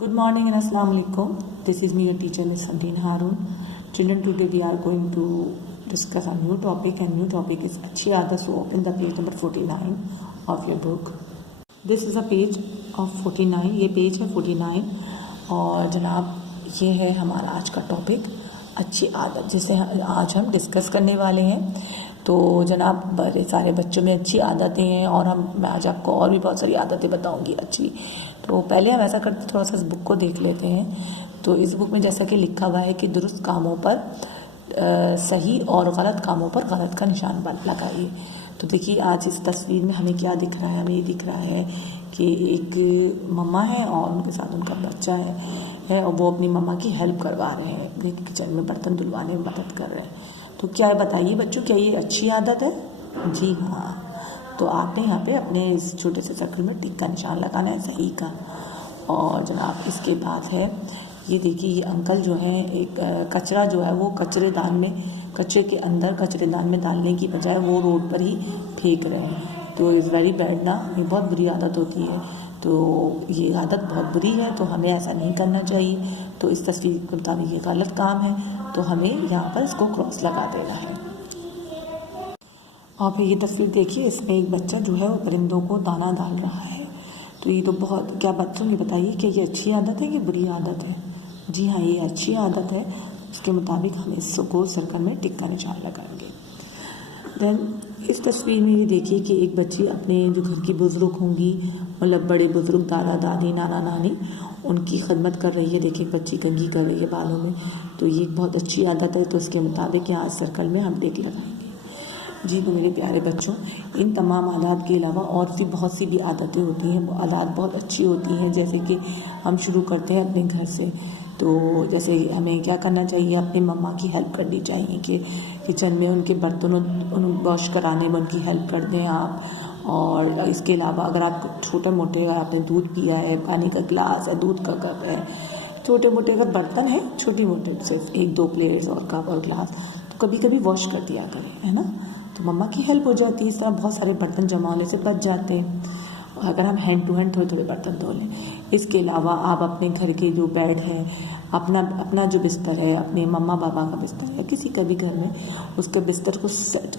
Good morning and Assalamu alaikum. This is me, your teacher, Ms. Sabeen Haroon. Children, today we are going to discuss a new topic, and new topic is अच्छी आदत. So open the page number 49 of your book. This is a page of 49. ये page है 49 और जनाब ये है हमारा आज का टॉपिक अच्छी आदत, जिसे आज हम डिस्कस करने वाले हैं. तो जनाब बड़े सारे बच्चों में अच्छी आदतें हैं और मैं आज आपको और भी बहुत सारी आदतें बताऊंगी अच्छी. तो पहले हम ऐसा करते थोड़ा सा इस बुक को देख लेते हैं. तो इस बुक में जैसा कि लिखा हुआ है कि दुरुस्त कामों पर सही और गलत कामों पर गलत का निशान लगाइए. तो देखिए आज इस तस्वीर में हमें क्या दिख रहा है. हमें ये दिख रहा है कि एक मम्मा है और उनके साथ उनका बच्चा है और वो अपनी मम्मा की हेल्प करवा रहे हैं, किचन में बर्तन धुलवाने में मदद कर रहे हैं. तो क्या है बताइए बच्चों, क्या ये अच्छी आदत है? जी हाँ. तो आपने यहाँ पे अपने इस छोटे से सर्कल में टिक का निशान लगाना है, सही का. और जनाब इसके बाद है ये देखिए, ये अंकल जो है एक कचरा जो है वो कचरे के अंदर कचरेदान में डालने की बजाय वो रोड पर ही फेंक रहे हैं. तो इज़ वेरी बैड ना, ये बहुत बुरी आदत होती है. तो ये आदत बहुत बुरी है, तो हमें ऐसा नहीं करना चाहिए. तो इस तस्वीर के मुताबिक ये गलत काम है, तो हमें यहाँ पर इसको क्रॉस लगा देना है. और फिर ये तस्वीर देखिए, इसमें एक बच्चा जो है वो परिंदों को दाना डाल रहा है. तो ये तो बहुत, क्या बच्चों ये बताइए कि ये अच्छी आदत है कि बुरी आदत है? जी हाँ, ये अच्छी आदत है. उसके मुताबिक हम इसको सर्कल में टिक का निशान लगाएंगे. देन इस तस्वीर में ये देखिए कि एक बच्ची अपने जो घर की बुज़ुर्ग होंगी, मतलब बड़े बुज़ुर्ग, दादा दादी नाना नानी, उनकी खिदमत कर रही है. देखिए बच्ची कंघी कर रही है बालों में. तो ये बहुत अच्छी आदत है. तो इसके मुताबिक यहाँ सर्कल में हम टिक लगाएंगे. जी तो मेरे प्यारे बच्चों, इन तमाम आदत के अलावा और भी बहुत सी भी आदतें होती हैं. वो आदत बहुत अच्छी होती हैं. जैसे कि हम शुरू करते हैं अपने घर से. तो जैसे हमें क्या करना चाहिए, अपनी मम्मा की हेल्प करनी चाहिए कि किचन में उनके बर्तनों वॉश कराने में उनकी हेल्प कर दें आप. और इसके अलावा अगर आप छोटे मोटे, अगर आपने दूध पिया है, पानी का गिलास है, दूध का कप है, छोटे मोटे अगर बर्तन है, छोटी मोटे सिर्फ 1-2 प्लेट्स और कप और गिलास, तो कभी कभी वॉश कर दिया करें, है ना. तो मम्मा की हेल्प हो जाती है. इस तरह बहुत सारे बर्तन जमा होने से बच जाते हैं अगर हम हैंड टू हैंड थोड़े थोड़े बर्तन धो लें. इसके अलावा आप अपने घर के जो बेड है, अपना जो बिस्तर है, अपने मम्मा पापा का बिस्तर या किसी का भी घर में, उसके बिस्तर को,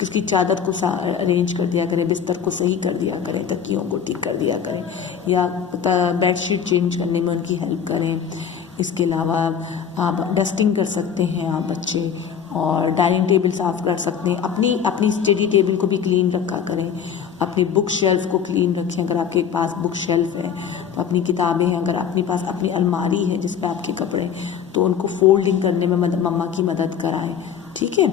उसकी चादर को अरेंज कर दिया करें, बिस्तर को सही कर दिया करें, तकियों को ठीक कर दिया करें, या बेडशीट चेंज करने में उनकी हेल्प करें. इसके अलावा आप डस्टिंग कर सकते हैं आप बच्चे, और डाइनिंग टेबल साफ़ कर सकते हैं. अपनी स्टडी टेबल को भी क्लीन रखा करें. अपनी बुक शेल्फ को क्लीन रखें. अगर आपके पास बुक शेल्फ है तो अपनी किताबें हैं, अगर अपने पास अपनी अलमारी है जिस पे आपके कपड़े, तो उनको फोल्डिंग करने में मम्मा की मदद कराएं. ठीक है.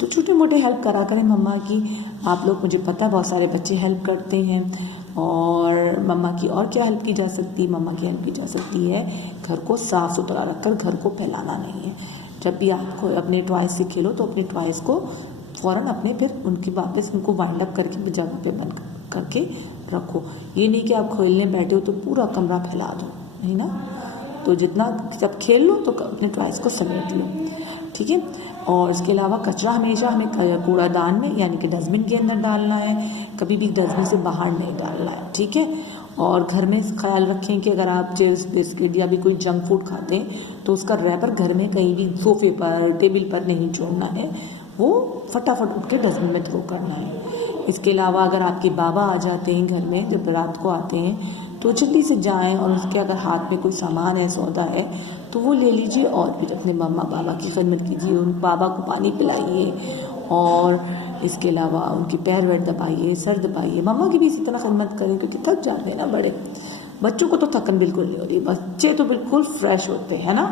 तो छोटे मोटे हेल्प करा करें मम्मा की. आप लोग, मुझे पता है बहुत सारे बच्चे हेल्प करते हैं. और मम्मा की और क्या हेल्प की जा सकती है? मम्मा की हेल्प की जा सकती है घर को साफ़ सुथरा रखकर. घर को फैलाना नहीं है. जब भी आपको अपने टॉयज से खेलो तो अपने टॉयज को फ़ौरन अपने फिर उनकी वापस उनको वाइंड अप करके जगह पे बंद करके रखो. ये नहीं कि आप खेलने बैठे हो तो पूरा कमरा फैला दो, नहीं ना. तो जितना जब खेल लो तो अपने टॉयज को समेट लो. ठीक है. और इसके अलावा कचरा हमेशा हमें कूड़ादान में यानी कि डस्टबिन के अंदर डालना है, कभी भी डस्टबिन से बाहर नहीं डालना है. ठीक है. और घर में ख्याल रखें कि अगर आप चिप्स बिस्किट या भी कोई जंक फूड खाते हैं तो उसका रैपर घर में कहीं भी सोफे पर टेबल पर नहीं छोड़ना है, वो फटाफट उठ के डस्टबिन में थ्रो करना है. इसके अलावा अगर आपके बाबा आ जाते हैं घर में, जब रात को आते हैं, तो जल्दी से जाएं और उसके अगर हाथ में कोई सामान है, सौदा है, तो वो ले लीजिए और फिर अपने मम्मा पापा की खिदमत कीजिए. उन बाबा को पानी पिलाइए और इसके अलावा उनके पैर वैर दबाइए, सर दबाइए. मम्मा की भी इसी तरह खिदमत करें क्योंकि थक जाते हैं ना बड़े. बच्चों को तो थकन बिल्कुल नहीं होती. बच्चे तो बिल्कुल फ्रेश होते हैं ना.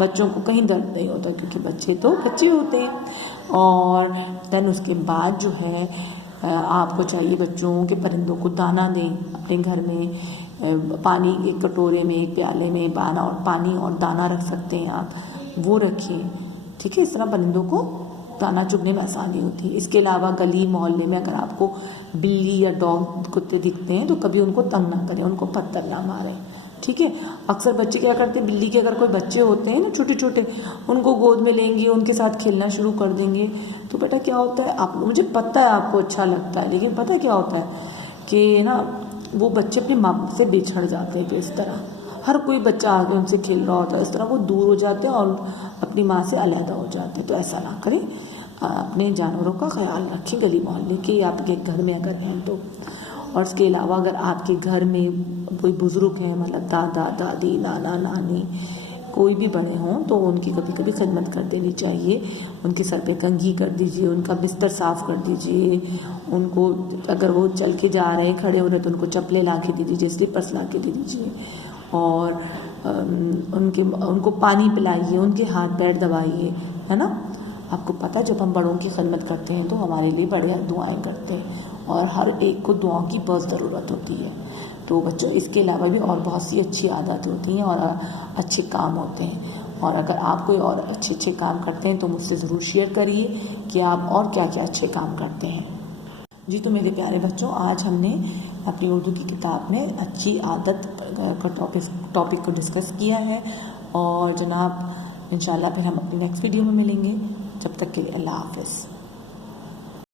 बच्चों को कहीं दर्द नहीं होता क्योंकि बच्चे तो बच्चे होते हैं. और देन उसके बाद जो है आपको चाहिए बच्चों के परिंदों को दाना दें. अपने घर में पानी एक कटोरे में, एक प्याले में पानी और दाना रख सकते हैं आप, वो रखें. ठीक है. इस तरह परिंदों को दाना चुगने में आसानी होती है. इसके अलावा गली मोहल्ले में अगर आपको बिल्ली या डॉग कुत्ते दिखते हैं तो कभी उनको तंग ना करें, उनको पत्थर ना मारें. ठीक है. अक्सर बच्चे क्या करते हैं, बिल्ली के अगर कोई बच्चे होते हैं ना छोटे छोटे, उनको गोद में लेंगे, उनके साथ खेलना शुरू कर देंगे. तो बेटा क्या होता है, आप, मुझे पता है आपको अच्छा लगता है, लेकिन पता क्या होता है कि ना वो बच्चे अपने माँ से बिछड़ जाते हैं. तो इस तरह हर कोई बच्चा आगे उनसे खेल रहा होता है, इस तरह वो दूर हो जाते हैं और अपनी माँ से अलहदा हो जाते हैं। तो ऐसा ना करें, अपने जानवरों का ख्याल रखें गली मोहल्ले के, आपके घर में अगर हैं तो। और इसके अलावा अगर आपके घर में कोई बुज़ुर्ग हैं, मतलब दादा दादी नाना नानी कोई भी बड़े हों, तो उनकी कभी कभी खिदमत कर देनी चाहिए। उनके सर पे कंघी कर दीजिए, उनका बिस्तर साफ़ कर दीजिए, उनको अगर वो चल के जा रहे हैं खड़े हो रहे तो उनको चप्पलें ला के दे दीजिए, स्लीपर्स ला के दे दीजिए। और उनको पानी पिलाइए, उनके हाथ पैर दबाइए, है ना। आपको पता है जब हम बड़ों की खिदमत करते हैं तो हमारे लिए बड़े दुआएं करते हैं और हर एक को दुआओं की बहुत ज़रूरत होती है। तो बच्चों, इसके अलावा भी और बहुत सी अच्छी आदतें होती हैं और अच्छे काम होते हैं। और अगर आप कोई और अच्छे अच्छे काम करते हैं तो मुझसे ज़रूर शेयर करिए कि आप और क्या क्या अच्छे काम करते हैं। जी, तो मेरे प्यारे बच्चों, आज हमने अपनी उर्दू की किताब में अच्छी आदत का टॉपिक को डिस्कस किया है। और जनाब, इंशाल्लाह फिर हम अपनी नेक्स्ट वीडियो में मिलेंगे। जब तक के लिए अल्लाह हाफ़िज़।